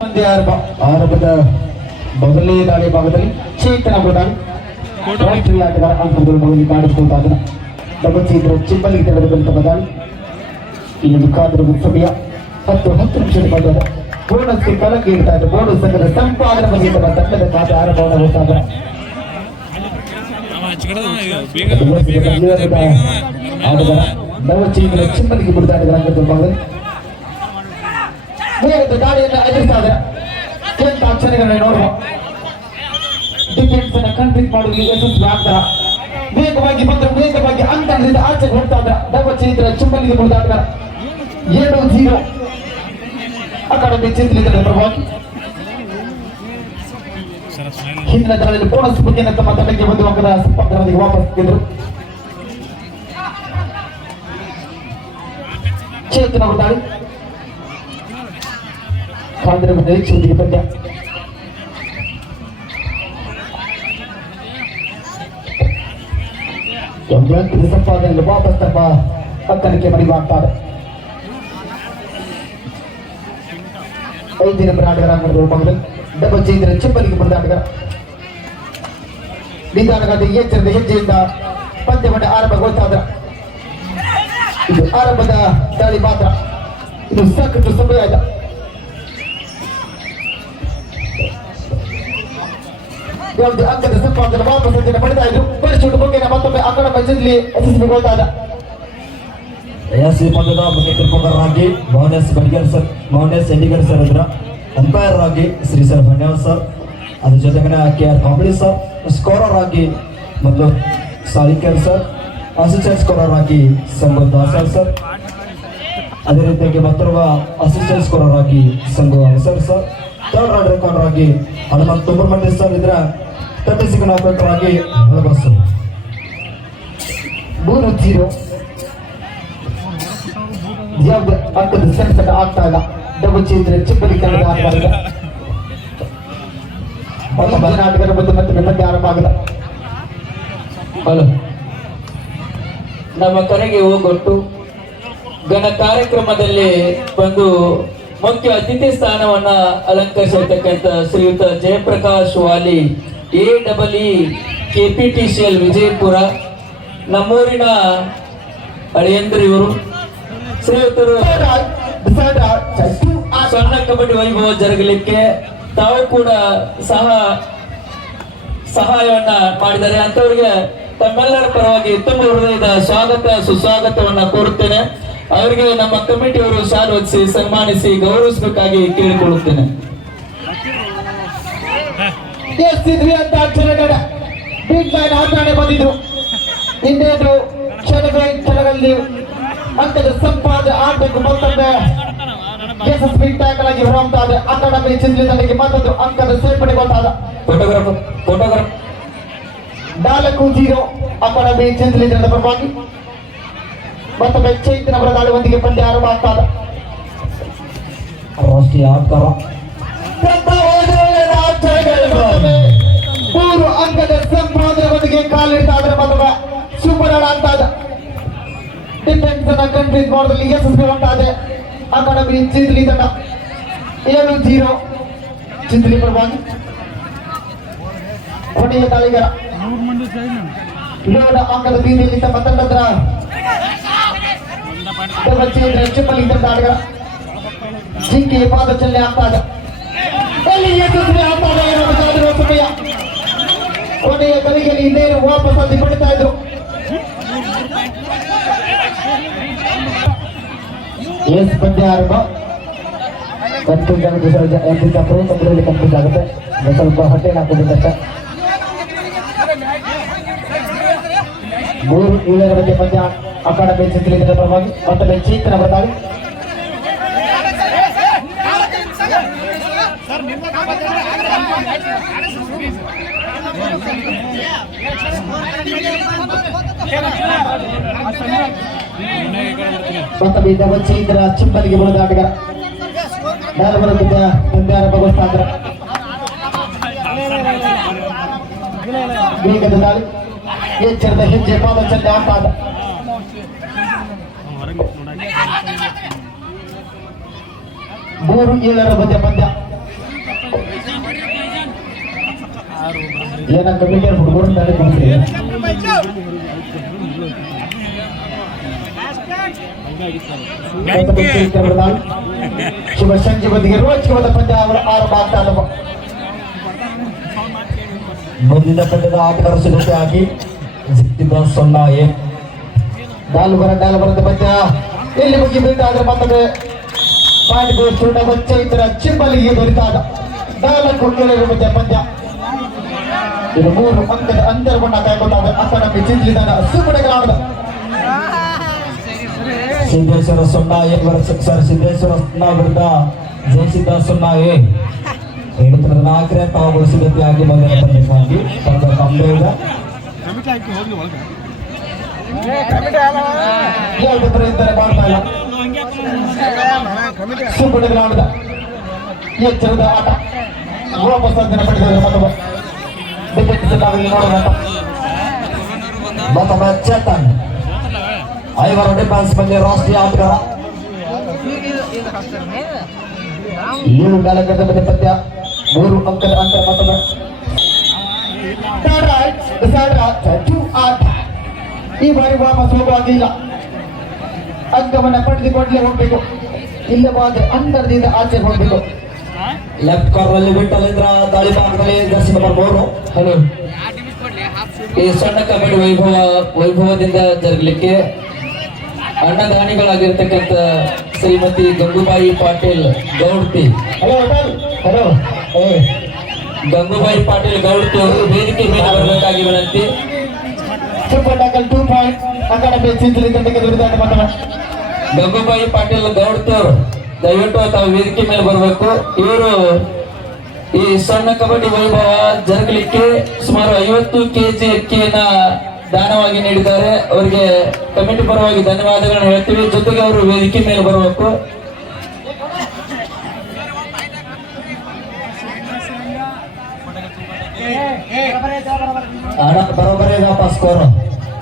ಪಂದ್ಯ ಆರಂಭ ಆರಂಭದ ಮೊದಲನೇ ದಾಳಿ ಭಾಗದಲ್ಲಿ ಚೇತನ ಪ್ರಧಾನ್ ರಾಷ್ಟ್ರೀಯ ಆಟಗಾರ ಅಂತರ್ಗಳು ಮೊದಲು ಕಾಣಿಸಿಕೊಳ್ತಾ ಇದ್ದಾರೆ ಡಬಲ್ ಚೇತರ ಚಿಂಬಲಿಗೆ ತೆರೆದುಕೊಂಡ ದಾಳಿ ಈ ಮುಖಾಂತರ ಸಮಯ ಹತ್ತು ಹತ್ತು ನಿಮಿಷದ ಪಂದ್ಯದ ಬೋನಸ್ಗೆ ಕಲಕ್ಕೆ ಇಡ್ತಾ ಇದೆ ಬೋನಸ್ ಸಂಘದ ಸಂಪಾದನೆ ಬಗ್ಗೆ ತಮ್ಮ ತಂಡದ ಖಾತೆ ಆರಂಭವನ್ನು ಹೋಗ್ತಾ ಇದ್ದಾರೆ ಬೇಗ ಆಟಗಾರ ನವಚೇತನ ಚಿಂಬಲಿಗೆ ಬಿಡ್ತಾ ಇದ್ದಾರೆ ಭಾಗದಲ್ಲಿ ವೇಗದ ದಾಳಿಯನ್ನು ಎದುರಿಸ್ತಾ ಎದುರಿಸ್ತಾರೆ ಕೆಂಪ ಅಕ್ಷರಗಳನ್ನ ನೋಡುವ. ಡಿಫೆನ್ಸ್ ಅನ್ನ ಕಂಪ್ಲೀಟ್ ಮಾಡುವುದು ಯಶಸ್ವಿ ಆಗ್ತಾರ ವೇಗವಾಗಿ ಬಂದ್ರೆ ವೇಗವಾಗಿ ಅಂತರದಿಂದ ಆಚೆಗೆ ಹೋಗ್ತಾ ಇದ್ರ ನವಚೇತರ ಚಿಂಬಲಿಗೆ ಚುಂಬಲಿಗೆ ಇದ್ದಾರೆ ಏಳು ಜೀರೋ ಅಕಾಡೆಮಿ ಚಿಂತಲಿದ್ದಾರೆ ಪರವಾಗಿ. ಹಿಂದಿನ ದಿನದಲ್ಲಿ ಬೋನಸ್ ಬುದ್ಧಿಯನ್ನು ತಮ್ಮ ತಂಡಕ್ಕೆ ಒಂದು ಅಂಕದ ಸಂಪರ್ಕದೊಂದಿಗೆ ವಾಪಸ್ ಗೆದ್ರು. ಚೇತನ ದಾಳಿ. ಕಾಂಗ್ರೆ ನಿರೀಕ್ಷೆಯೊಂದಿಗೆ ಪಂದ್ಯ ಎಂಬತ್ತು ಸಂಪಾದನೆಯಲ್ಲಿ ವಾಪಸ್ ತಮ್ಮ ಪಕ್ಕನಕ್ಕೆ ಮರಿವಾಗ್ತಾರೆ ಐದು ನಂಬರ್ ಆಟಗಾರ ಅಂಗಡಿಗಳು ಭಾಗದಲ್ಲಿ ಡಬಲ್ ಚೇಂದ್ರ ಚಿಂಬಲಿಗೆ ಬಂದ ಆಟಗಾರ ನಿಧಾನಗಾದ ಎಚ್ಚರದ ಹೆಜ್ಜೆಯಿಂದ ಪಂದ್ಯವನ್ನು ಆರಂಭಗೊಳ್ತಾದ ಇದು ಆರಂಭದ ದಾಳಿ ಮಾತ್ರ ಇದು ಸಾಕಷ್ಟು ಸಮಯ ಆಯ್ತಾ ಯಾವುದೇ ಅಂಕದ ಸಂಪಾದನೆ ವಾಪಸ್ ಅಂಕನ ಪಡೆದ ಇದ್ರು ಪರಿಶುದ್ಧ ಬಗ್ಗೆ ಮತ್ತೊಮ್ಮೆ ಅಕಡ ಪಂಚದಲ್ಲಿ ಯಶಸ್ವಿಗೊಳ್ತಾ ಇದ್ದ ಎಸ್ ಪಂದ್ಯದ ಮುಖ್ಯ ತೀರ್ಪುಗಾರರಾಗಿ ಮೋಹನೇಶ್ ಬಡಿಗರ್ ಸರ್ ಮೋಹನೇಶ್ ಎಂಡಿಗರ್ ಸರ್ ಇದ್ರ. ಅಂಪೈರ್ ಆಗಿ ಶ್ರೀ ಸರ್ ಬನ್ಯಾವ್ ಸರ್. ಅದ್ರ ಜೊತೆಗೆ K R Kambli sir scorer ಆಗಿ ಮತ್ತು ಸಾಲಿಕರ್ ಸರ್ ಅಸಿಸ್ಟೆಂಟ್ ಸ್ಕೋರರ್ ಆಗಿ ಸಂಗು ದಾಸರ್ ಸರ್. ಅದೇ ರೀತಿಯಾಗಿ ಮತ್ತೊಬ್ಬ ಅಸಿಸ್ಟೆಂಟ್ ಸ್ಕೋರರ್ ಆಗಿ ಸಂಘ ಸರ್. ಥರ್ಡ್ ರೌಂಡ್ ರೆಕಾರ್ಡರ್ ಆಗಿ ಹನುಮಂತ್ ಸುಬ್ರಹ್ಮಣ್ಯ ಸರ್ ಇದ್ರ. ತರ್ಟಿ ಹೋಗ್ಬೇಕಾಗಿ ಸರ್ ಮೂರು ಜೀರೋ ಯಾವುದೇ ಸಣ್ಣ ಸಣ್ಣ ಆಗ್ತಾ ಇಲ್ಲ. ಡಬಲ್ ಚೇಂದ್ರ ಚಿಬ್ಬಲಿ ಕನ್ನಡ ಆಟಗಾರ ಮತ್ತೊಬ್ಬ ಆಟಗಾರ ಬಂದು ಮತ್ತೆ ಪಂದ್ಯ ಆರಂಭ ಆಗದ. ಹಲೋ. ನಮ್ಮ ಕರೆಗೆ ಹೋಗೊಟ್ಟು ಘನ ಕಾರ್ಯಕ್ರಮದಲ್ಲಿ ಬಂದು ಮುಖ್ಯ ಅತಿಥಿ ಸ್ಥಾನವನ್ನ ಅಲಂಕರಿಸಿರ್ತಕ್ಕಂಥ ಶ್ರೀಯುತ Jayaprakash Wali A double E L Vijayapura, ನಮ್ಮೂರಿನ ಅಳಿಯಂದ್ರ ಇವರು. ಶ್ರೀಯುತರು ಸಣ್ಣ ಕಬಡ್ಡಿ ವೈಭವ ಜರುಗಲಿಕ್ಕೆ ತಾವು ಕೂಡ ಸಹ ಸಹಾಯವನ್ನ ಮಾಡಿದ್ದಾರೆ. ಅಂತವರಿಗೆ ತಮ್ಮೆಲ್ಲರ ಪರವಾಗಿ ತುಂಬ ಹೃದಯದ ಸ್ವಾಗತ, ಸುಸ್ವಾಗತವನ್ನ ಕೋರುತ್ತೇನೆ. ಅವರಿಗೆ ನಮ್ಮ ಕಮಿಟಿಯವರು ಶಾಲು ಸನ್ಮಾನಿಸಿ ಗೌರವಿಸಬೇಕಾಗಿ ಕೇಳಿಕೊಳ್ಳುತ್ತೇನೆ. ಎಷ್ಟಿದ್ವಿ ಅಂತ ಅಕ್ಷರಗಡ ಬಿಗ್ ಲೈನ್ ಆಟಾಡಿ ಬಂದಿದ್ರು. ಇನ್ನೇನು ಕ್ಷಣಗಳ ಕ್ಷಣಗಳಲ್ಲಿ ಅಂತದ ಸಂಪಾದ ಆಟಕ್ಕೆ ಮತ್ತೊಮ್ಮೆ ಯಶಸ್ವಿ ಟ್ಯಾಕಲ್ ಆಗಿ ಇದೆ ಅಕಾಡೆಮಿ ಚಿಂತನೆಗೆ ಮತ್ತೊಂದು ಅಂಕದ ಸೇರ್ಪಡೆಗೊಂಡಾದ ಫೋಟೋಗ್ರಾಫರ್ ಫೋಟೋಗ್ರಾಫರ್ ನಾಲ್ಕು ಜೀರೋ ಅಕಾಡೆಮಿ ಚಿಂತನೆ ಪರವಾಗಿ ಮತ್ತೊಮ್ಮೆ ಚೈತನ್ಯವರ ದಾಳಿಯೊಂದಿಗೆ ಪಂದ್ಯ ಆರಂಭ ಆಗ್ತಾ ರಾಷ್ಟ್ರೀಯ ಆಟಗಾರ. ಮೂರು ಅಂಕದ ಸಂಪಾದನೆಯೊಂದಿಗೆ ಕಾಲಿಡ್ತಾ ಇದ್ರೆ ಮತ್ತೊಮ್ಮೆ ಸೂಪರ್ ಆಡ ಆಗ್ತಾ ಇದೆ ಡಿಫೆನ್ಸ್ ಅನ್ನ ಕಂಪ್ಲೀಟ್ ಮಾಡೋದ್ರಲ್ಲಿ ಯಶಸ್ವಿ ಆಗ್ತಾ ಇದೆ. ಅಕಾಡೆಮಿ ಚಿಂತಲಿ ತಂಡ. ಏಳು ಜೀರೋ ಚಿಂತಲಿ ಪರವಾಗಿ ಕೊನೆಯ ದಾಳಿಗಾರ. ಲೋಡ ಅಂಕದ ಬೀದಿಯಲ್ಲಿ ತಮ್ಮ ತಂಡದ ಚೇಂದ್ರ ಚಿಪ್ಪಲಿ ತಂಡ ಆಟಗಾರ ಜಿಂಕೆ ಪಾದಚಲನೆ ಆಗ್ತಾ ಇದೆ. ಎಲ್ಲಿ ಯಶಸ್ವಿ ಆಗ್ತಾ ಇದೆ ಎನ್ನುವುದಾಗಿರುವ ಸಮಯ. ಕೊನೆಯ ಗಳಿಗೆಯಲ್ಲಿ ಇನ್ನೇನು ವಾಪಸ್ ಅಲ್ಲಿ ಪಡಿತಾ ಇದ್ರು? ಎಸ್ ಪಂದ್ಯ ಆರಂಭ ಕನ್ಫ್ಯೂಸ್ ಆಗುತ್ತೆ ಸರ್ ಎಂತ ಪ್ರೋ ತಂತ್ರದಲ್ಲಿ ಕನ್ಫ್ಯೂಸ್ ಆಗುತ್ತೆ ಸ್ವಲ್ಪ ಹೊಟ್ಟೆ ಹಾಕೋಬೇಕಷ್ಟ ಮೂರು ಏಳರ ಬಗ್ಗೆ ಪಂದ್ಯ ಅಕಾಡೆಮಿ ಚಿತ್ರಲಿಂಗದ ಪರವಾಗಿ ಮತ್ತೊಮ್ಮೆ ಬರ್ತಾರೆ. ಮತ್ತೊಮ್ಮೆ ಡಬಲ್ ಚೇಂದ್ರ ಚಿಂಬಲಿಗೆ ಬರೋದು ಆಟಗಾರ ನಾಲ್ವರ ಪಂದ್ಯ ಪಂದ್ಯ ಆರಂಭಗೊಳ್ತಾ ಇದ್ದಾರೆ ವೇಗದ ದಾಳಿ ಎಚ್ಚರದ ಹೆಜ್ಜೆ ಪಾದಚಲನೆ ಆಗ್ತಾ ಇದೆ ಮೂರು ಏಳರ ಮಧ್ಯ ಪಂದ್ಯ ಏನ ಕಮಿಟಿ ಹುಡುಗರು ತಲೆ ಕೊಡ್ತೀವಿ ಶುಭ ಸಂಜೆ ಬದಿಗೆ ರೋಚಕವಾದ ಪಂದ್ಯ ಅವರ ಆರು ಇದ್ದವು. ಮುಂದಿನ ಪಂದ್ಯದ ಆಟಗಾರ ಸಿದ್ಧತೆ ಆಗಿ ಸಿಕ್ಕಿದ ಸೊನ್ನ ಎ. ಡಾಲು ಬರ ಡಾಲು ಬರದ ಪಂದ್ಯ. ಇಲ್ಲಿ ಮುಗಿ ಬೀಳ್ತಾದ್ರೆ ಮತ್ತೊಮ್ಮೆ ಗೋಲ್ ಚೂಟ ಬಚ್ಚ ಇತರ ಚಿಂಬಲಿಗೆ ದೊರೆತಾದ ಡಾಲ ಮಧ್ಯ ಪಂದ್ಯ. ಇದು ಮೂರು ಅಂಕದ ಅಂತರವನ್ನ ಕಾಯ್ಕೊತಾದ ಅಕಾಡೆಮಿ ಚಿಂತಲಿದಾನ ಸುಮ್ಮನೆಗಳಾಡದ ಸಿದ್ದೇಶ್ವರ ಸುಣ್ಣ ಎ ವರ್ಷ ಸಿದ್ದೇಶ್ವರ ಸುಣ್ಣ ವಿರುದ್ಧ ಜಯಿಸಿದ್ದ ಸುಣ್ಣ ಎ ಹಿಡಿತದ ಕಂಬೇಡ ಎರಡು ಪ್ರಯತ್ನ ಮಾಡ್ತಾ ಇಲ್ಲ. ಸುಮ್ಮನೆಗಳಾಡದ ಎಚ್ಚರದ ಆಟ. ವಾಪಸ್ ಡಿಫೆನ್ಸ್ ನಾವಿಲ್ಲಿ ನೋಡೋಣ ಮತ್ತೊಮ್ಮೆ ಚೇತನ್ ಐವರು ಡಿಫೆನ್ಸ್ ಪಂದ್ಯ ರಾಷ್ಟ್ರೀಯ ಆಟಗಾರ ಏಳು ನಾಲ್ಕರ ಮಧ್ಯ ಪದ್ಯ ಮೂರು ಅಂಕದ ಅಂತರ ಮತ್ತೊಮ್ಮೆ. ಈ ಬಾರಿ ವಾಪಸ್ ಹೋಗುವಾಗಿಲ್ಲ ಅಂಕವನ್ನ ಪಡೆದುಕೊಂಡಲೇ ಹೋಗ್ಬೇಕು ಇಲ್ಲವಾದ್ರೆ ಅಂತರದಿಂದ ಆಚೆ ಹೋಗ್ಬೇಕು ಲೆಫ್ಟ್ ಕಾರ್ನರ್ ಅಲ್ಲಿ ವಿಠಲೇಂದ್ರ ದಾಳಿ ಭಾಗದಲ್ಲಿ ಜರ್ಸಿ ನಂಬರ್ ಮೂರು. ಹಲೋ. ಈ ಸಣ್ಣ ಕಮೆಂಟ್ ವೈಭವ ವೈಭವದಿಂದ ಜರುಗಲಿಕ್ಕೆ ಅಣ್ಣದಾನಿಗಳಾಗಿರ್ತಕ್ಕಂಥ ಶ್ರೀಮತಿ ಗಂಗೂಬಾಯಿ ಪಾಟೀಲ್ ಗೌಡ್ತಿ. Hello hello. ಗಂಗೂಬಾಯಿ ಪಾಟೀಲ್ ಗೌಡ್ತಿ ಅವರು ವೇದಿಕೆ ಮೇಲೆ ಬರಬೇಕಾಗಿ ವಿನಂತಿ. ಗಂಗೂಬಾಯಿ ಪಾಟೀಲ್ ಗೌಡ್ತಿ ಅವರು. ದಯವಿಟ್ಟು ತಾವು ವೇದಿಕೆ ಮೇಲೆ ಬರಬೇಕು. ಇವರು ಈ ಸಣ್ಣ ಕಬಡ್ಡಿ ವೈಭವ ಜರುಗಲಿಕ್ಕೆ ಸುಮಾರು ಐವತ್ತು ಕೆಜಿ ಅಕ್ಕಿಯನ್ನ ದಾನವಾಗಿ ನೀಡಿದ್ದಾರೆ. ಅವರಿಗೆ ಕಮಿಟಿ ಪರವಾಗಿ ಧನ್ಯವಾದಗಳನ್ನು ಹೇಳ್ತೀವಿ. ಜೊತೆಗೆ ಅವರು ವೇದಿಕೆ ಮೇಲೆ ಬರಬೇಕು. ಬರೋಬರ್ ಸ್ಕೋರ್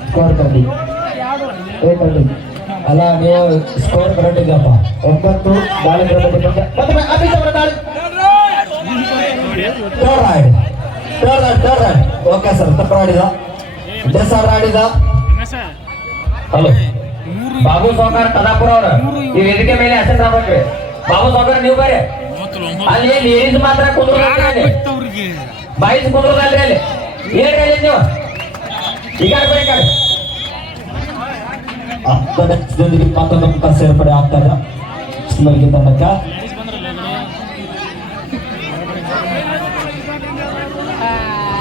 ಸ್ಕೋರ್ ಕಡ್ಡಿ. ಅಲ್ಲ ನೀವು ಸ್ಕೋರ್ ಇದೆಯಪ್ಪ ಒಂಬತ್ತು, ದಾಳಿ ಓಕೆ ಸರ್ ತಪ್ಪು ಆಡಿದ. ಡೆಸರ್ ಆಡಿದ. ಹಲೋ ಬಾಬು ಸೌಕರ್, ಕದಾಪುರ ಅವ್ರ. ನೀವು ವೇದಿಕೆ ಮೇಲೆ ಹೆಸರು ತಗೋಬೇಕ್ರಿ ಬಾಬು ಸೌಕರ್, ನೀವು ಬೇರೆ. ಅಲ್ಲಿ ಲೇಡೀಸ್ ಮಾತ್ರ ಕುಂದ್ರಿ ಬಾಯ್ಸ್ ಕುಂದ್ರದಲ್ರಿ ಅಲ್ಲಿ ಏನ್ರಿ ಅಲ್ಲಿ ನೀವು? ಈಗ ಹತ್ತನೇ ಜನರಿಗೆ ಮುಖ ಸೇರ್ಪಡೆ ಆಗ್ತಾರೆ ಸ್ಮರಿಗೆ ತಂಡಕ್ಕೆ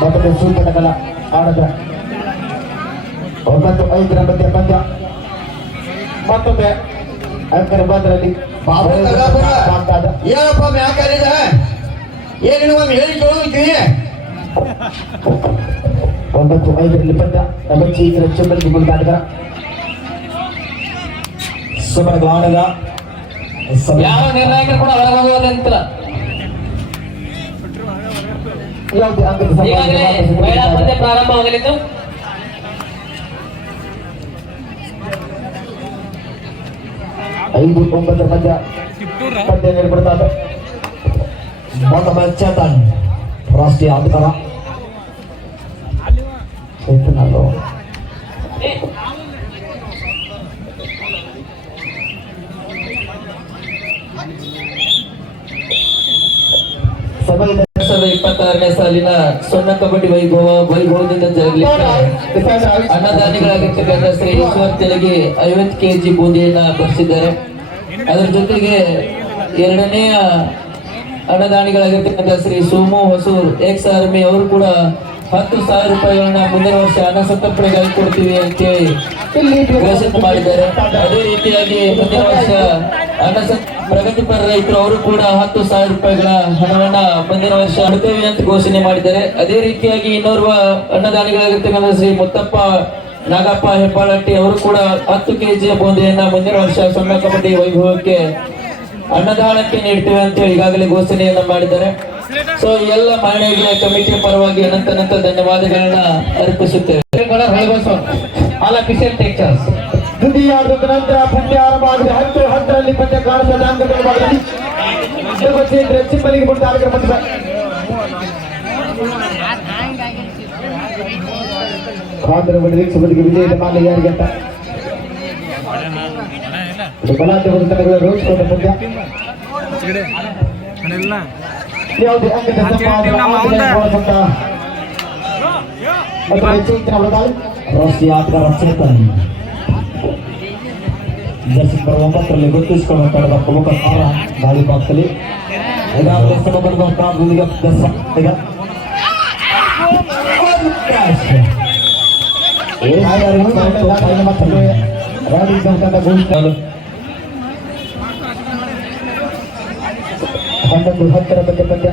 ಮತ್ತೊಮ್ಮೆ ಸೂಚಕಗಳ ಆಡದ ಒಂಬತ್ತು ಐದರ ಮಧ್ಯೆ ಪಂದ್ಯ ಮತ್ತೊಮ್ಮೆ ಅಂಕರ ಬಾದ್ರಲ್ಲಿ. ಏನಪ್ಪ ಮ್ಯಾಕಲ್ಲಿದ ಏನಿನ ಒಮ್ಮೆ ಹೇಳಿ ಕೇಳೋದಕ್ಕೆ ಒಂಬತ್ತು ಐದರಲ್ಲಿ ಪಂದ್ಯ ಡಬಲ್ ಚೀಕರ ಚುಂಬಲಿಗೆ ಮುಗಿದಾಡಿದ ಸುಮನ ಆಡಿದ ಯಾವ ನಿರ್ಣಾಯಕರು ಕೂಡ ಹೊರಗೋಗೋದಂತಿಲ್ಲ ಯಾವುದೇ ಅಂಕದ ಸಂಪಾದನೆ ಈಗಾಗಲೇ ವಾಪಸ್ ಮಹಿಳಾ ಪಂದ್ಯ ಮುಗಿದಾದ. ಪ್ರಾರಂಭವಾಗಲಿದ್ದು ಐದು ಒಂಬತ್ತರ ಪಂದ್ಯ. ಪಂದ್ಯ ನಿರ್ಬಿಡ್ತಾದ ಮತ್ತೊಮ್ಮೆ ಚೇತನ್ ರಾಷ್ಟ್ರೀಯ ಆಟಗಾರ. ಚೇತನರು ಸಮಯದ ಸಾಲಿನ ಸಣ್ಣ ಕಬಡ್ಡಿ ವೈಭವ, ವೈಭವದಿಂದ ಜರುಗಲಿಕ್ಕೆ ಅನ್ನದಾನಿಗಳಾಗಿರ್ತಕ್ಕಂಥ ಶ್ರೀ ಈಶ್ವರ್ ತೆರಿಗೆ ಐವತ್ತು ಕೆಜಿ ಬೂದಿಯನ್ನ ಬರೆಸಿದ್ದಾರೆ ಅದರ ಜೊತೆಗೆ ಎರಡನೆಯ ಅನ್ನದಾನಿಗಳಾಗಿರ್ತಕ್ಕಂಥ ಶ್ರೀ ಸೋಮು ಹೊಸೂರ್, ಎಕ್ಸ್ ಆರ್ಮಿ, ಅವರು ಕೂಡ ಹತ್ತು ಸಾವಿರ ರೂಪಾಯಿಗಳನ್ನ ಮುಂದಿನ ವರ್ಷ ಹಣ ಸಂತರ್ಪಣೆಗಾಗಿ ಕೊಡ್ತೀವಿ ಅಂತ ಹೇಳಿ ಘೋಷಣೆ ಮಾಡಿದ್ದಾರೆ. ಅದೇ ರೀತಿಯಾಗಿ ಮುಂದಿನ ವರ್ಷ ಅನ್ನ ಪ್ರಗತಿಪರ ರೈತರು ಅವರು ಕೂಡ ಹತ್ತು ಸಾವಿರ ರೂಪಾಯಿಗಳ ಹಣವನ್ನ ಮುಂದಿನ ವರ್ಷ ಕೊಡ್ತೇವೆ ಅಂತ ಘೋಷಣೆ ಮಾಡಿದ್ದಾರೆ. ಅದೇ ರೀತಿಯಾಗಿ ಇನ್ನೋರ್ವ ಅನ್ನದಾನಿಗಳಾಗಿರ್ತಕ್ಕಂಥ ಶ್ರೀ ಮುತ್ತಪ್ಪ ನಾಗಪ್ಪ ಹೆಬ್ಬಾಳಟ್ಟಿ ಅವರು ಕೂಡ ಹತ್ತು ಕೆಜಿಯ ಬೂಂದಿಯನ್ನ ಮುಂದಿನ ವರ್ಷ ಸಣ್ಣ ಕಬಡ್ಡಿ ವೈಭವಕ್ಕೆ ಅನ್ನದಾನಕ್ಕೆ ನೀಡ್ತೇವೆ ಅಂತ ಹೇಳಿ ಈಗಾಗಲೇ ಘೋಷಣೆಯನ್ನ ಮಾಡಿದ್ದಾರೆ. ಸೊ ಎಲ್ಲ ಮಹಿಳೆಯ ಕಮಿಟಿಯ ಪರವಾಗಿ ಅನಂತ ಅನಂತ ಧನ್ಯವಾದಗಳನ್ನ ಅರ್ಪಿಸುತ್ತೇವೆ. ಆಲ್ ಕಿಶನ್ ಟೇಕ್ಚರ್ಸ್ ನಂತರ ಪಂದ್ಯ ಆರಂಭ ಆಗಿದೆ ಹತ್ತು ಹತ್ತರಲ್ಲಿ ಪಂದ್ಯ ಕಾಣಿಸಿದ ಅಂಕಗಳ ಭಾಗದಲ್ಲಿ ಚಿಂಬಲಿಗೆ ಬಿಟ್ಟು ಕಾರ್ಯಕ್ರಮ ಕಾಂದ್ರ ಬಡಿಗೆ ಬದಿಗೆ ವಿಜಯದ ಮಾಲೆ ಯಾರಿಗೆ ಅಂತ ಇದು ಬಲಾಢ್ಯ ತಂಡಗಳ ರೋಚಿಕೊಂಡ ಪಂದ್ಯ ಯಾವುದೇ ಅಂಗದ ಸಂಪಾದನೆ ಮೂಲಕ ಮತ್ತು ಚೈತ್ರ ಬದಲು ರಾಷ್ಟ್ರೀಯ ಆಟಗಾರ ಚೇತನ್ ಜರ್ಸಿ ನಂಬರ್ ಒಂಬತ್ತರಲ್ಲಿ ಗುರುತಿಸಿಕೊಂಡು ತಡೆದ ಪ್ರಮುಖ ತಾರ ಗಾಳಿ ಬಾಕ್ಸಲ್ಲಿ ಈಗಾಗಲೇ ಸಮಬಂಧ ಪ್ರಾರಂಭಿಕ ದಸ ಈಗ ರಾಡಿ ಸಂಘದ ಘೋಷಣೆ ಹನ್ನೊಂದು ಹತ್ತರ ಬಗ್ಗೆ ಪಂದ್ಯ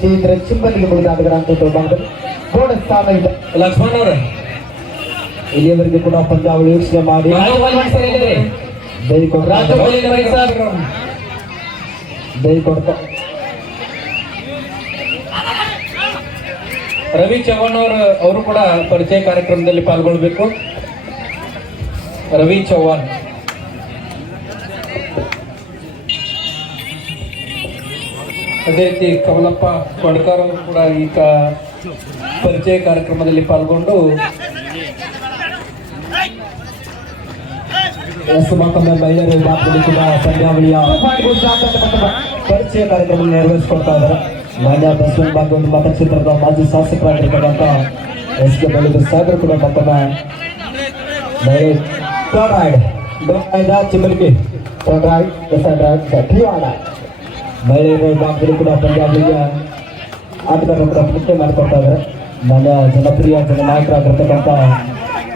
ಚೈತ್ರ ಚಿಂಬಲಿಗೆ ಮುಗಿದಾದ ಅಂತ ಭಾಗದಲ್ಲಿ ಗೋಡ ಸ್ಥಾನ ಇದೆ ಲಕ್ಷ್ಮಣ್ ಅವ್ರ ಇಲ್ಲಿಯವರೆಗೆ ಕೂಡ ಪಂದ್ಯಾವಳಿ ವೀಕ್ಷಣೆ ಮಾಡಿ. ದೈ ಕೊಡ್ತ ಬಲಿ ಸಾಹೇಬ್ ರವಿ ಚವ್ಹಾಣ್ ಅವರು ಅವರು ಕೂಡ ಪರಿಚಯ ಕಾರ್ಯಕ್ರಮದಲ್ಲಿ ಪಾಲ್ಗೊಳ್ಬೇಕು. ರವಿ ಚವ್ಹಾಣ್ ಅದೇ ರೀತಿ ಕಮಲಪ್ಪ ಕೊಡ್ಕರ್ ಅವರು ಕೂಡ ಈಗ ಪರಿಚಯ ಕಾರ್ಯಕ್ರಮದಲ್ಲಿ ಪಾಲ್ಗೊಂಡು ಎಸ್ ಮತ್ತೊಮ್ಮೆ ಮಹಿಳೆಯರ ವಿಭಾಗದಲ್ಲಿ ಕೂಡ ಪಂದ್ಯಾವಳಿಯ ಪರಿಚಯ ಕಾರ್ಯಕ್ರಮ ನೆರವೇರಿಸಿಕೊಡ್ತಾ ಇದ್ದಾರೆ. ಮಾನ್ಯ ಬಸವನ್ ಮಾತ ಮತಕ್ಷೇತ್ರದ ಮಾಜಿ ಶಾಸಕರಾಗಿರ್ತಕ್ಕಂಥ ಎಸ್ ಕೆ ಬಳಿದು ಸಾಗರ್ ಕೂಡ ಮತ್ತೊಮ್ಮೆ ಕಿವಾಡ ಮಹಿಳೆಯರ ಭಾಗದಲ್ಲಿ ಕೂಡ ಪಂದ್ಯಾವಳಿಗೆ ಆಟಗಾರರು ಕೂಡ ಮುಖ್ಯ ಮಾಡಿಕೊಡ್ತಾ ಇದ್ದಾರೆ. ಮಾನ್ಯ ಜನಪ್ರಿಯ ಜನನಾಯಕರಾಗಿರ್ತಕ್ಕಂಥ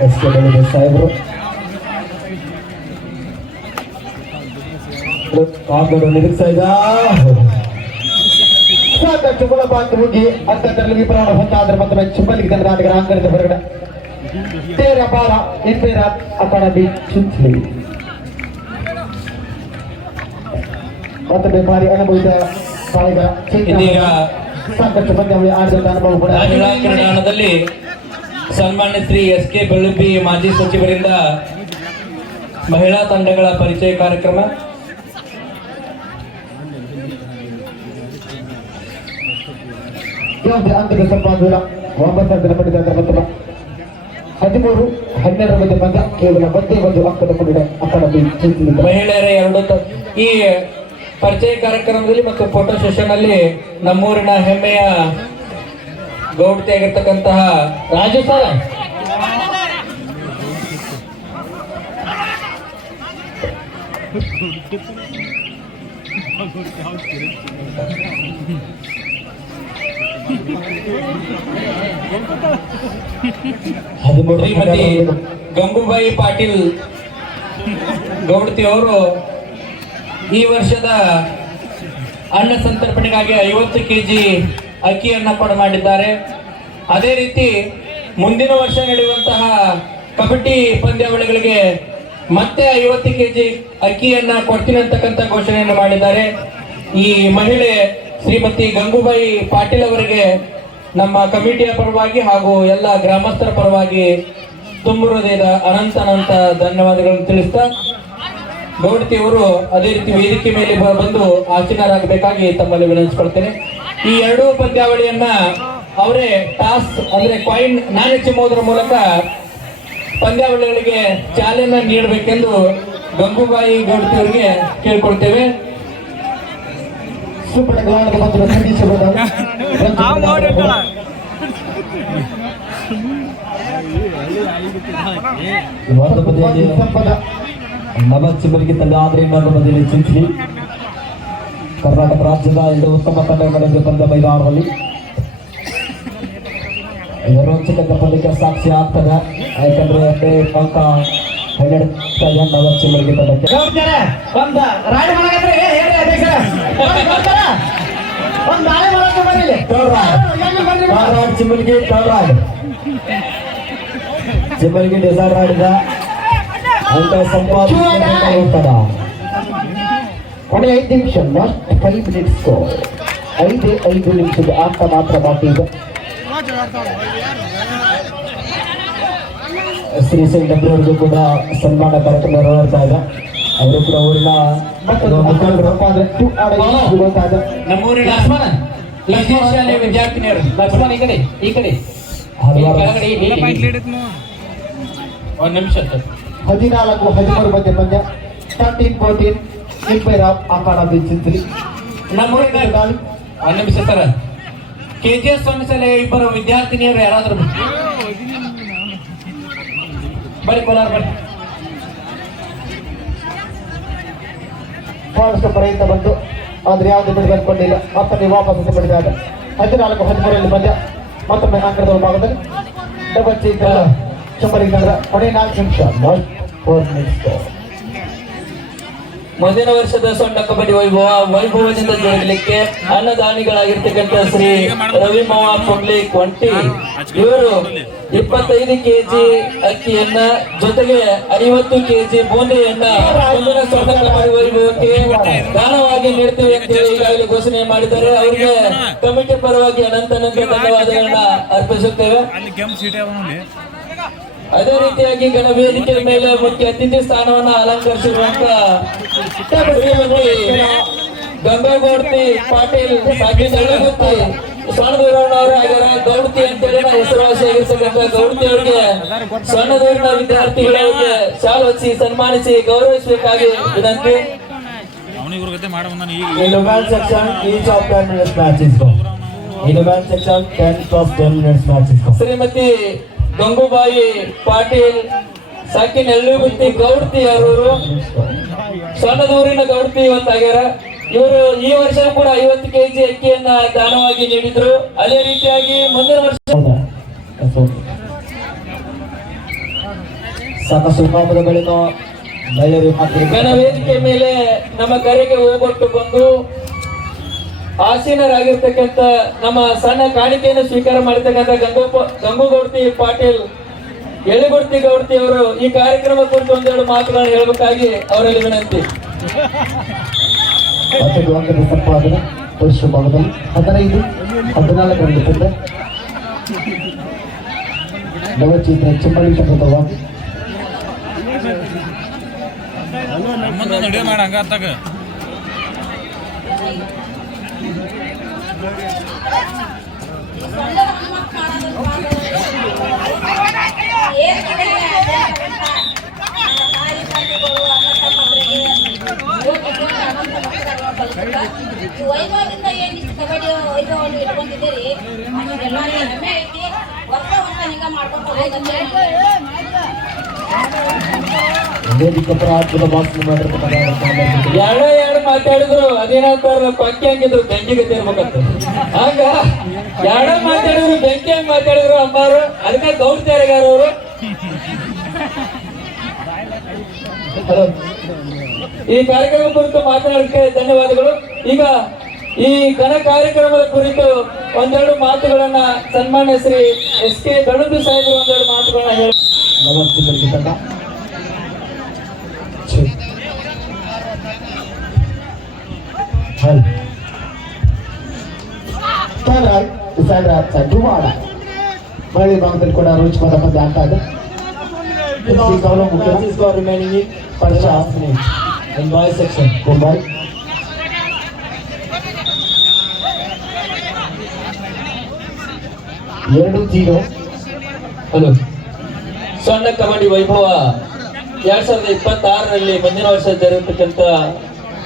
ಎಸ್ ಕೆ ಬಳಿದು ಸಾಹೇಬರು. ಕಾಗಡ ನಿರೀಕ್ಷೆ ಇದ ಸಾಕಷ್ಟು ಗುಣಪಾತ್ರ ಹೋಗಿ ಅಂತರಲ್ಲಿ ವಿಪ್ರಾಣ ಹೊತ್ತಾದ್ರೆ ಮತ್ತೊಮ್ಮೆ ಚಿಂಬಲಿಗೆ ತಂಡ ಆಟಗಾರ ಅಂಗಣದ ಹೊರಗಡೆ. ತೇರ ಬಾಲ ಅಕಾಡೆಮಿ ಚುಂಚಲಿ. ಮತ್ತೊಮ್ಮೆ ಬಾರಿ ಅನುಭವಿತ ಇದೀಗ ಸಾಕಷ್ಟು ಪಂದ್ಯಾವಳಿ ಆಡಿದಂತ ಅನುಭವ ಕೂಡ ಕ್ರೀಡಾಂಗಣದಲ್ಲಿ ಸನ್ಮಾನ್ಯ ಶ್ರೀ ಎಸ್ ಕೆ ಬೆಳ್ಳುಬ್ಬಿ ಮಾಜಿ ಸಚಿವರಿಂದ ಮಹಿಳಾ ತಂಡಗಳ ಪರಿಚಯ ಕಾರ್ಯಕ್ರಮ. ಯಾವುದೇ ಅಂತದ ಸಂಪಾದನೆ ಒಂಬತ್ತು ಪಡೆದ ಮತ್ತೊಮ್ಮೆ ಹದಿಮೂರು, ಹನ್ನೆರಡು ಮಂದಿ ಪಂದ್ಯ ಕೇವಲ ಒಂದೇ ಒಂದು ಅಂಕದ ಪಡೆದ ಅಕಾಡೆಮಿ ಮಹಿಳೆಯರ ಎರಡು ಈ ಪರಿಚಯ ಕಾರ್ಯಕ್ರಮದಲ್ಲಿ ಮತ್ತು ಫೋಟೋ ಸೆಷನ್ ಅಲ್ಲಿ ನಮ್ಮೂರಿನ ಹೆಮ್ಮೆಯ ಗೌಡತಿಯಾಗಿರ್ತಕ್ಕಂತಹ ರಾಜು ಸರ್. ಶ್ರೀಮತಿ ಗಂಗೂಬಾಯಿ ಪಾಟೀಲ್ ಗೌಡತಿ ಅವರು ಈ ವರ್ಷದ ಅನ್ನ ಸಂತರ್ಪಣೆಗಾಗಿ ಐವತ್ತು ಕೆಜಿ ಅಕ್ಕಿಯನ್ನ ಕೊಡ ಮಾಡಿದ್ದಾರೆ. ಅದೇ ರೀತಿ ಮುಂದಿನ ವರ್ಷ ನಡೆಯುವಂತಹ ಕಬಡ್ಡಿ ಪಂದ್ಯಾವಳಿಗಳಿಗೆ ಮತ್ತೆ ಐವತ್ತು ಕೆಜಿ ಅಕ್ಕಿಯನ್ನ ಕೊಡ್ತೀನಿ ಅಂತಕ್ಕಂಥ ಘೋಷಣೆಯನ್ನು ಮಾಡಿದ್ದಾರೆ. ಈ ಮಹಿಳೆ ಶ್ರೀಮತಿ ಗಂಗೂಬಾಯಿ ಪಾಟೀಲ್ ಅವರಿಗೆ ನಮ್ಮ ಕಮಿಟಿಯ ಪರವಾಗಿ ಹಾಗೂ ಎಲ್ಲ ಗ್ರಾಮಸ್ಥರ ಪರವಾಗಿ ತುಂಬು ಹೃದಯದ ಅನಂತ ಅನಂತ ಧನ್ಯವಾದಗಳನ್ನು ತಿಳಿಸ್ತಾ ಗೌಡತಿಯವರು ಅದೇ ರೀತಿ ವೇದಿಕೆ ಮೇಲೆ ಬಂದು ಆಸೀನರಾಗಬೇಕಾಗಿ ತಮ್ಮಲ್ಲಿ ವಿನಂತಿಸ್ಕೊಳ್ತೇನೆ. ಈ ಎರಡೂ ಪಂದ್ಯಾವಳಿಯನ್ನ ಅವರೇ ಟಾಸ್ ಅಂದ್ರೆ ಕಾಯಿನ್ ನಾಣ್ಯ ಚಿಮ್ಮುವುದರ ಮೂಲಕ ಪಂದ್ಯಾವಳಿಗಳಿಗೆ ಚಾಲನೆ ನೀಡಬೇಕೆಂದು ಗಂಗೂಬಾಯಿ ಗೌಡತಿಯವರಿಗೆ ಕೇಳ್ಕೊಳ್ತೇವೆ. ಸೂಪರ್ ಗ್ರೌಂಡ್ ಮತ್ತು ಖಂಡಿಸಬಹುದು ಒಂದು ಬದಿಯಲ್ಲಿ ಸಂಪದ ನವ ಚಿಮಲಿಗೆ ತಂಡ ಆದರೆ ಇನ್ನೊಂದು ಬದಿಯಲ್ಲಿ ಚಿಂಚಲಿ ಕರ್ನಾಟಕ ರಾಜ್ಯದ ಎರಡು ಉತ್ತಮ ತಂಡಗಳಿಗೆ ಬಂದ ಮೈದಾನದಲ್ಲಿ ಇದು ರೋಚಕ ಪಂದ್ಯಕ್ಕೆ ಸಾಕ್ಷಿ ಆಗ್ತದೆ ಯಾಕಂದ್ರೆ ಎರಡೇ ಅಂಕ ಹಿಡಿಯುತ್ತದೆ ನವ ಚಿಮಲಿಗೆ ತಂಡಕ್ಕೆ ಒಂದ ರಾಡಿ ಮಾಡಕತ್ರಿ ಹೇಳಿ ಅಧ್ಯಕ್ಷರ ಒಂದ್ ನಾಳೆ ಮಾಡಕ್ಕೆ ಬರಲಿ ಕಾರಾಡ್ ಚಿಮಲಿಗೆ ಕಾರಾಡ್ ಚಿಮಲಿಗೆ ಡಿಸೈಡ್ ಮಾಡಿದ ಅಂಕ ಸಂಪಾದನೆ ಉತ್ತರ ಕೊನೆ ಐದು ನಿಮಿಷ ಲಾಸ್ಟ್ ಫೈವ್ ಮಿನಿಟ್ಸ್ ಐದೇ ಐದು ನಿಮಿಷದ ಆಟ ಮಾತ್ರ ಬಾಕಿ ಇದೆ ಶ್ರೀಶೈಲ್ ಡಬ್ರಿ ಅವರಿಗೂ ಕೂಡ ಸನ್ಮಾನ ಕಾರ್ಯಕ್ರಮ ನೆರವೇರ್ತಾ ಇದೆ ಅವರು ಕೂಡ ಊರಿನ ಮತ್ತೊಂದು ಮುಖಂಡರು. ಮುಖಂಡರು ಅಂದ್ರೆ ಟು ಆಡ ಸಿಗುವಂತ ನಮ್ಮೂರಿನ ಲಕ್ಷ್ಮಣ. ಶಾಲೆ ವಿದ್ಯಾರ್ಥಿನಿಯರು. ಲಕ್ಷ್ಮಣ ಈ ಕಡೆ ಈ ಕಡೆ. ಒಂದ್ ನಿಮಿಷ ಸರ್. ಹದಿನಾಲ್ಕು ಹದಿಮೂರು ಮಧ್ಯ ಪಂದ್ಯ thirteen fourteen umpire of academy ಚಿಂತ್ರಿ ನಮ್ಮ ಒಂದ್ ನಿಮಿಷ sir. K G S Swami ಶಾಲೆ ಇಬ್ಬರು ವಿದ್ಯಾರ್ಥಿನಿಯರು ಯಾರಾದ್ರೂ ಬರೀ ಕೋಲಾರ ಬನ್ನಿ. ಬಹಳಷ್ಟು ಪ್ರಯತ್ನ ಬಂತು. ಆದರೆ ಯಾವುದು ಬಿಡುಗಡೆ ಕೊಂಡಿಲ್ಲ ಮತ್ತೊಮ್ಮೆ ವಾಪಸ್ ಬಿಡಿದಾಗ ಹದಿನಾಲ್ಕು, ಹದಿಮೂರರಲ್ಲಿ ಪಂದ್ಯ ಮತ್ತೊಮ್ಮೆ ಅಂಕದ ಭಾಗದಲ್ಲಿ. ಡಬಲ್ ಚೀತ ಚಂಬಲಿಂಗರ ಕೊನೆ ನಾಲ್ಕು ನಿಮಿಷ. ಫೋರ್ ಮಿನಿಟ್ಸ್ ಮುಂದಿನ ವರ್ಷದ ಸೊಂಡ ಕಬಡ್ಡಿ ವೈಭವ, ವೈಭವದಿಂದ ಜೋಡಲಿಕ್ಕೆ ಅನ್ನದಾನಿಗಳಾಗಿರ್ತಕ್ಕಂಥ ಶ್ರೀ ರವಿ ಮಾವ ಪುಂಡ್ಲಿ ಕೊಂಟಿ ಇವರು ಇಪ್ಪತ್ತೈದು ಕೆಜಿ ಅಕ್ಕಿಯನ್ನ ಜೊತೆಗೆ ಐವತ್ತು ಕೆಜಿ ಬೂಂದಿಯನ್ನ ಮುಂದಿನ ಸೊಂಡ ಕಬಡ್ಡಿ ವೈಭವಕ್ಕೆ ದಾನವಾಗಿ ನೀಡ್ತೇವೆ ಅಂತ ಹೇಳಿ ಈಗಾಗಲೇ ಘೋಷಣೆ ಮಾಡಿದ್ದಾರೆ. ಅವರಿಗೆ ಕಮಿಟಿ ಪರವಾಗಿ ಅನಂತ ಅನಂತ ಧನ್ಯವಾದಗಳನ್ನ ಅರ್ಪಿಸುತ್ತೇವೆ ಅಲ್ಲಿ ಕೆಂಪು ಸೀಟೆ ಅವ ನೋಡಿ ಅದೇ ರೀತಿಯಾಗಿ ಗಣ ವೇದಿಕೆ ಮೇಲೆ ಮುಖ್ಯ ಅತಿಥಿ ಸ್ಥಾನವನ್ನ ಅಲಂಕರಿಸಿರುವಂತ ಗಂಗಾಗೋಡ್ತಿ ಪಾಟೀಲ್ ಸಣ್ಣದೂರಣ್ಣವರು ಆಗ್ಯಾರ ಗೌಡತಿ ಅಂತೇಳಿ ನಾವು ಹೆಸರುವಾಸಿ ಆಗಿರ್ತಕ್ಕಂಥ ಗೌಡತಿ ಅವರಿಗೆ ಸಣ್ಣದೂರಿನ ವಿದ್ಯಾರ್ಥಿಗಳಿಗೆ ಶಾಲು ಹಚ್ಚಿ ಸನ್ಮಾನಿಸಿ ಗೌರವಿಸಬೇಕಾಗಿ ವಿನಂತಿ. ಅವನಿಗೆ ಇವ್ರ ಗತೆ ಮಾಡಿ ಬಂದಾನ ಈಗ. In the women's section, each of 10 minutes match is go. In the men's section, 10 10 minutes match is Shrimati Gangubai Patil ಸಾಕಿನ ಎಳ್ಳುಗುತ್ತಿ ಗೌಡ್ತಿ ಅವರು ಸಣ್ಣದೂರಿನ ಗೌಡತಿ ಇವತ್ತಾಗ್ಯಾರ ಇವರು ಈ ವರ್ಷ ಕೂಡ ಐವತ್ತು ಕೆಜಿ ಅಕ್ಕಿಯನ್ನ ದಾನವಾಗಿ ನೀಡಿದ್ರು. ಅದೇ ರೀತಿಯಾಗಿ ಮುಂದಿನ ವರ್ಷ. ಸಾಕಷ್ಟು ಗಣ ವೇದಿಕೆ ಮೇಲೆ ನಮ್ಮ ಕರೆಗೆ ಹೋಗೊಟ್ಟು ಬಂದು ಆಸೀನರಾಗಿರ್ತಕ್ಕಂಥ ನಮ್ಮ ಸಣ್ಣ ಕಾಣಿಕೆಯನ್ನು ಸ್ವೀಕಾರ ಮಾಡಿರ್ತಕ್ಕಂಥ ಗಂಗೋಪ ಗಂಗೂಗೌಡ್ತಿ ಪಾಟೀಲ್ ಎಳಿಗೊಡ್ತಿ ಗೌಡ್ತಿ ಅವರು ಈ ಕಾರ್ಯಕ್ರಮ ಕುರಿತು ಒಂದೆರಡು ಮಾತುಗಳನ್ನು ಹೇಳಬೇಕಾಗಿ ಅವರಲ್ಲಿ ವಿನಂತಿ. ಸಂಪಾದನೆ ಭಾಗದಲ್ಲಿ ಹದಿನೈದು ಹದಿನಾಲ್ಕರಲ್ಲಿ ಪಂದ್ಯ ನವಚಿತ್ರ ಚಂಬಳಿ ಮಾಡ ಹಂಗ ಅತ್ತಾಗ ವೈಭವದಿಂದ ಏನಿಷ್ಟು ಕಬಡ್ಡಿ ವೈಭವವನ್ನು ಇಟ್ಕೊಂಡಿದ್ದೀರಿ ಅದಕ್ಕೆಲ್ಲ ಹೆಮ್ಮೆ ಐತಿ ವರ್ಷವನ್ನ ವರ್ಷ ಹಿಂಗ ಮಾಡ್ಕೊಂಡು ಹೋಗೋದಂತೆ ಮಾತಾಡಿದ್ರು ಅದೇನಂತಾರ ಪಕ್ಕಿ ಹಂಗಿದ್ರು ಬೆಂಕಿ ಗತಿ ಇರ್ಬೇಕಂತ ಹಂಗ ಎರಡ ಮಾತಾಡಿದ್ರು, ಬೆಂಕಿ ಹಂಗ್ ಮಾತಾಡಿದ್ರು ಅಮ್ಮಾರು ಅದಕ್ಕೆ ಗೌಡ್ ತೆರೆಗಾರ ಅವರು ಈ ಕಾರ್ಯಕ್ರಮ ಕುರಿತು ಮಾತನಾಡಕ್ಕೆ ಧನ್ಯವಾದಗಳು. ಈಗ ಈ ಘನ ಕಾರ್ಯಕ್ರಮದ ಕುರಿತು ಒಂದೆರಡು ಮಾತುಗಳನ್ನ ಸನ್ಮಾನ್ಯ ಶ್ರೀ ಎಸ್ ಕೆ ದಣದು ಸಾಹೇಬರು ಒಂದೆರಡು ಮಾತುಗಳನ್ನ ಹೇಳಿ ನವಚಿತ್ರ ತಂಡ ಹಲ್ Turn right, decide right side, do ಮಾಡ ಮಳೆ ಭಾಗದಲ್ಲಿ ಕೂಡ ರುಚಿಪದ ಪದ್ಯ ಆಗ್ತಾ ಇದೆ ಈ ಕವಲ ಮುಖ್ಯ matches for remaining. In first half minutes. In boys section, Mumbai ಎರಡು ಜೀರೋ ಹಲೋ ಸಣ್ಣ ಕಬಡ್ಡಿ ವೈಭವ ಎರಡ್ ಸಾವಿರದ ಇಪ್ಪತ್ತಾರರಲ್ಲಿ ಮುಂದಿನ ವರ್ಷ ಜರುಗತಕ್ಕಂತ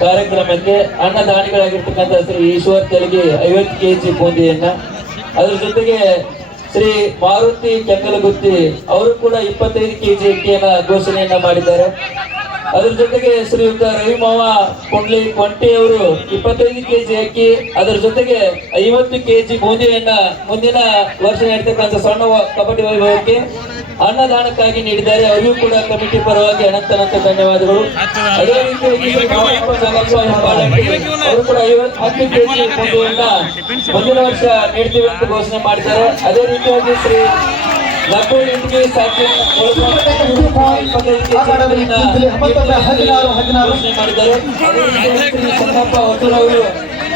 ಕಾರ್ಯಕ್ರಮಕ್ಕೆ ಅನ್ನದಾನಿಗಳಾಗಿರ್ತಕ್ಕಂಥ ಶ್ರೀ ಈಶ್ವರ್ ತೆಲಗಿ ಐವತ್ತು ಕೆ ಜಿ ಬೂಂದಿಯನ್ನ. ಅದ್ರ ಜೊತೆಗೆ ಶ್ರೀ ಮಾರುತಿ ಕೆಂಗಲಗುತ್ತಿ ಅವರು ಕೂಡ ಇಪ್ಪತ್ತೈದು ಕೆ ಜಿ ಅಕ್ಕಿಯನ್ನ ಘೋಷಣೆಯನ್ನ ಮಾಡಿದ್ದಾರೆ. ಅದ್ರ ಜೊತೆಗೆ ಶ್ರೀಯುತ ರವಿಮಾವ ಕೊಂಡ್ಲಿ ಕೊಂಟಿ ಅವರು ಇಪ್ಪತ್ತೈದು ಕೆಜಿ ಅಕ್ಕಿ ಅದರ ಜೊತೆಗೆ ಐವತ್ತು ಕೆಜಿ ಬೂಂದಿಯನ್ನ ಮುಂದಿನ ವರ್ಷ ನಡೀತಕ್ಕಂಥ ಸಣ್ಣ ಕಬಡ್ಡಿ ವೈಭವಕ್ಕೆ ಅನ್ನದಾನಕ್ಕಾಗಿ ನೀಡಿದ್ದಾರೆ. ಅವರಿಗೂ ಕೂಡ ಕಮಿಟಿ ಪರವಾಗಿ ಅನಂತ ಅನಂತ ಧನ್ಯವಾದಗಳು. ಅದೇ ರೀತಿಯಾಗಿ ಅವರು ಕೂಡ ಐವತ್ತು ಹತ್ತು ಕೆಜಿ ಬೂಂದಿಯನ್ನ ಮುಂದಿನ ವರ್ಷ ನೀಡ್ತೀವಿ ಅಂತ ಘೋಷಣೆ ಮಾಡಿದ್ದಾರೆ. ಅದೇ ರೀತಿಯಾಗಿ ಶ್ರೀ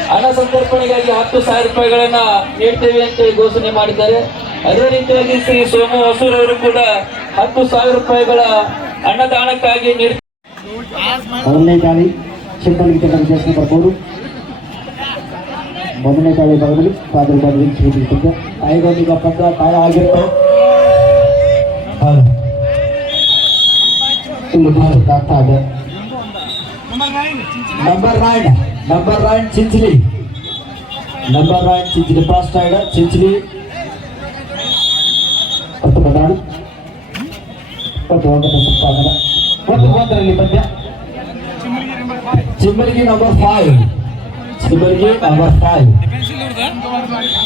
ಹಣ ಸಂತರ್ಪಣೆಗಾಗಿ ಹತ್ತು ಸಾವಿರ ರೂಪಾಯಿಗಳನ್ನ ನೀಡ್ತೇವೆ ಅಂತ ಘೋಷಣೆ ಮಾಡಿದ್ದಾರೆ. ಅದೇ ರೀತಿಯಾಗಿ ಶ್ರೀ ಸೋಮು ಹೊಸೂರವರು ಕೂಡ ಹತ್ತು ಸಾವಿರ ರೂಪಾಯಿಗಳ ಅನ್ನದಾನಕ್ಕಾಗಿ ನೀಡ್ತಾರೆ ಮೊದಲನೇ ದಾಳಿ ಸಂಖ್ಯೆ ಜರ್ಸಿ ಬರ್ಬೋದು ಮೊದಲನೇ ದಾಳಿ ಭಾಗದಲ್ಲಿ ತಾಯಿಗೊಂದಿಗ ಪಂದ್ಯ ತಾಯ ಆಗಿತ್ತು ಹೌದು ಇಲ್ಲಿ ಡಿಸ್ಟ್ರಿಕ್ಟ್ ಆಗ್ತಾ ಇದೆ number nine number nine Chinchali number nine Chinchali fast raider Chinchali ಪ್ರಥಮ ದಾಳಿ ಮತ್ತು ಒಂದನೇ ಸಂಪಾದನೆ ಒಂದು ಒಂದರಲ್ಲಿ ಪಂದ್ಯ ಚಿಮ್ಮಲಿಗೆ ನಂಬರ್ ಫೈವ್ ಚಿಮ್ಮಲಿಗೆ ನಂಬರ್ ಫೈವ್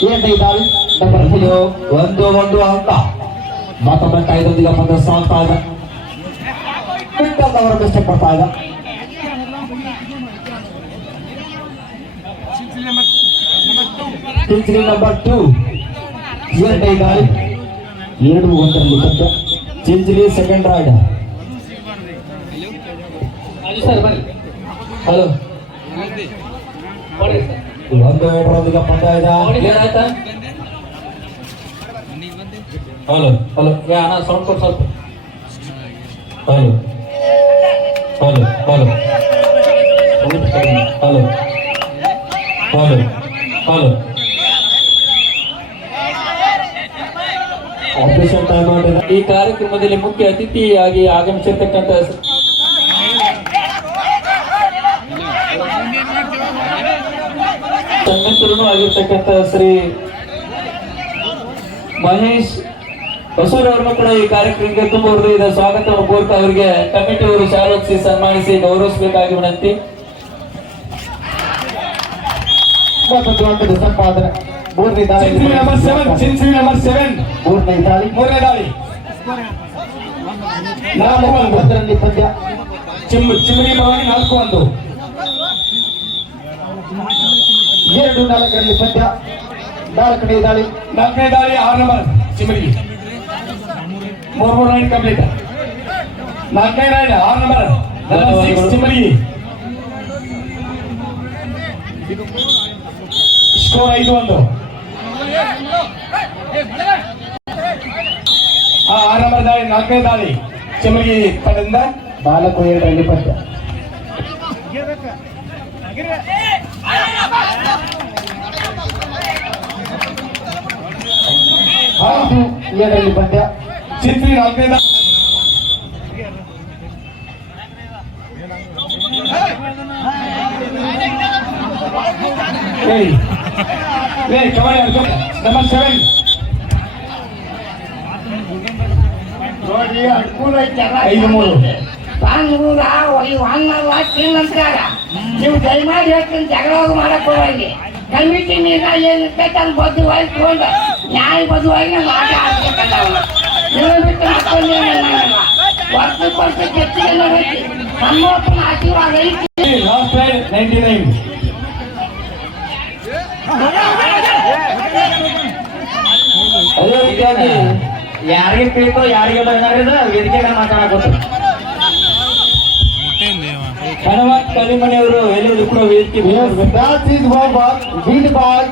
ಎರಡನೇ ದಾಳಿ ನಂಬರ್ ಇದು ಒಂದು ಒಂದು ಅಂಕ ಮತ್ತೊಮ್ಮೆ ಕೈದೊಂದಿಗೆ ಪಂದ್ಯ ಸಾಗ್ತಾ ಇದೆ. ವಿಠಲ್ ಅವರ ಮಿಸ್ಟೇಕ್ ಬರ್ತಾ ಇದೆ. ಚಿಂಚಲಿ ನಂಬರ್ ಟೂ ಎರಡನೇ ಗಾಳಿ ಎರಡು ಒಂದರಲ್ಲಿ ಚಿಂಚಲಿ ಸೆಕೆಂಡ್ ಬನ್ನಿ. ಹಲೋ. ಒಂದು ಎರಡರೊಂದಿಗೆ ಪಂದ್ಯ ಇದೆ. ಆಯ್ತಾ ಹಲೋ ಹಲೋ ಏ ಅಣ್ಣ ಸೌಂಡ್ ಕೊಟ್ಟು ಸ್ವಲ್ಪ hello hello hello hello hello hello operation time ಈ ಕಾರ್ಯಕ್ರಮದಲ್ಲಿ ಮುಖ್ಯ ಅತಿಥಿಯಾಗಿ ಆಗಮಿಸಿರ್ತಕ್ಕಂಥ ಸಂಗತರು ಆಗಿರ್ತಕ್ಕಂಥ ಶ್ರೀ ಮಹೇಶ್ ಹೊಸೂರ್ ಅವರನ್ನು ಕೂಡ ಈ ಕಾರ್ಯಕ್ರಮಕ್ಕೆ ತುಂಬ ಹೃದಯದ ಸ್ವಾಗತವನ್ನು ಕೋರ್ತಾ ಅವರಿಗೆ ಕಮಿಟಿಯವರು ಶಾಲೋತ್ಸಿ ಸನ್ಮಾನಿಸಿ ಗೌರವಿಸಬೇಕಾಗಿ ವಿನಂತಿ. ಮತ್ತೊಂದು ಒಂದನೇ ಸಂಪಾದನೆ. ಮೂರನೇ ದಾಳಿ. Number seven Chinchali number seven ಮೂರನೇ ದಾಳಿ. ಮೂರನೇ ದಾಳಿ. ನಾಲ್ಕು ಒಂದರಲ್ಲಿ ಪಂದ್ಯ. ಚಿಮ್ ಚಿಮ್ಮಡಿ ಪರವಾಗಿ ನಾಲ್ಕು ಒಂದು. ಎರಡು ನಾಲ್ಕರಲ್ಲಿ ಪಂದ್ಯ. ನಾಲ್ಕನೇ ದಾಳಿ. ನಾಲ್ಕನೇ ದಾಳಿ ಆರು ನಂಬರ್ ಚಿಮ್ಮಡಿಗೆ ಮೂರ್ ಮೂರ್ ರೈಡ್ ಕಂಪ್ಲೀಟ್ ನಾಲ್ಕನೇ ರೈಡ್ ಆರು ನಂಬರ್ ಚಿಮ್ಮಡಿಗೆ ಸ್ಕೋರ್ ಐದು ಒಂದು. ಆ ಆರು ನಂಬರ್ ದಾಳಿ ನಾಲ್ಕನೇ ದಾಳಿ. ಚಿಮ್ಮಡಿಗೆ ತಂಡದಿಂದ ನಾಲ್ಕು ಎರಡರಲ್ಲಿ ಪದ್ಯ ಏಳರಲ್ಲಿ ಪಂದ್ಯ ಏಯ್ ಕಮಾಂಡ್ ನಂಬರ್ ಸೆವೆನ್ ನೋಡಿ ಅನುಕೂಲ ಐತೆಲ್ಲ ಐದು ಮೂರು. ತಾನೂರ ಇವು ಹಣ್ಣಲ್ಲ ತಿನ್ನಂತಾರ ನೀವು ದಯಮಾಡಿ ಹೇಳ್ತೀನಿ ಜಗಳ ಮಾಡಕ್ ಹೋಗಿ ಕಮಿಟಿ ನೀರ ಏನಿರ್ತೈತೆ ಅಲ್ಲಿ ಬದ್ಧವಾಗಿ ತಗೊಂಡು ನ್ಯಾಯ ಬದ್ಧವಾಗಿ ಅವ್ನು. ನೀವು ಬಿಟ್ಟು ಮತ್ತೊಂದು ಏನಿಲ್ಲ ವರ್ಷಕ್ಕೆ ವರ್ಷಕ್ಕೆ ಹೆಚ್ಚಿಗೆ ಐತಿ ನಮ್ಮಪ್ಪನ ಆಶೀರ್ವಾದ ಐತಿ ಲಾಸ್ಟ್ ರೈಡ್ ನೈಂಟಿ ನೈನ್ ಅದೇ ರೀತಿಯಾಗಿ ಯಾರಿಗೆ ಬೇಕು ಯಾರಿಗೆ ಬಂದಾಗ ವೇದಿಕೆ ಮೇಲೆ ಮಾತಾಡಬೇಕು ಮುಟ್ಟೆ ಇಲ್ಲಿ ಅವ. ಹನುಮಂತ್ ಕರಿಮಣಿಯವರು ಎಲ್ಲರೂ ಕೂಡ ವೇದಿಕೆ ಮೇಲೆ Yes,